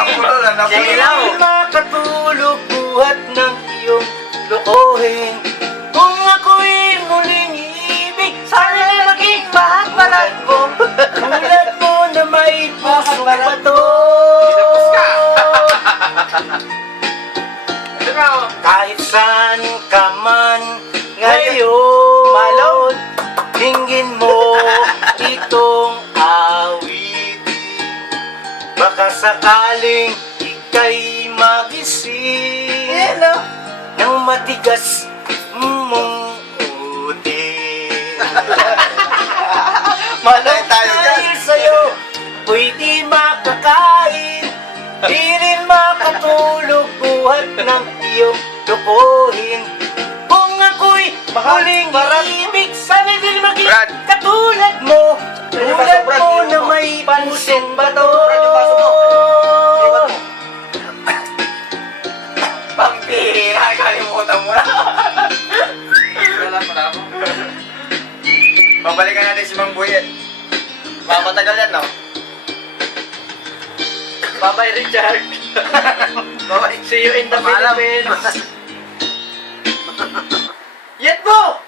Hindi makatulog buhat ng iyong lokohin. Kung ako'y muling iibig, sana'y maging mahatmalan ko. Tulad mo na may pusong bato. Kahit saan ka man ngayon, tingin mo itong awitin. Baka sakaling ika'y magising ng matigas mong utin. Malong dahil sa'yo, pwede makakain, di rin makatulog buhat ng iyong lukuhin. Kung ako'y huling iibig, sana'y din maging katulad mo. Tulad mo na may pusong bato. Pampira, kalimutan mo na. Babalikan natin si Mang Buyet. Mapatagal yan, no? Bye-bye, Richard. Bye-bye. See you in the Paalam. Philippines. Yet mo!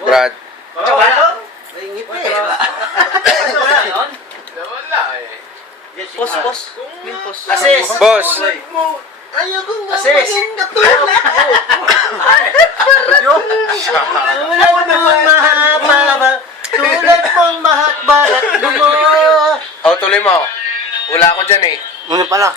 Brad. Chocolate? Maingit Wala yun? Wala eh. Pos. Assist. Boss. Ayaw kong Assist. katulad. Tulad mong mahaba, tulad mong mahatbarat mo. Oh, tuloy mo. Wala ako dyan eh. Ano pala?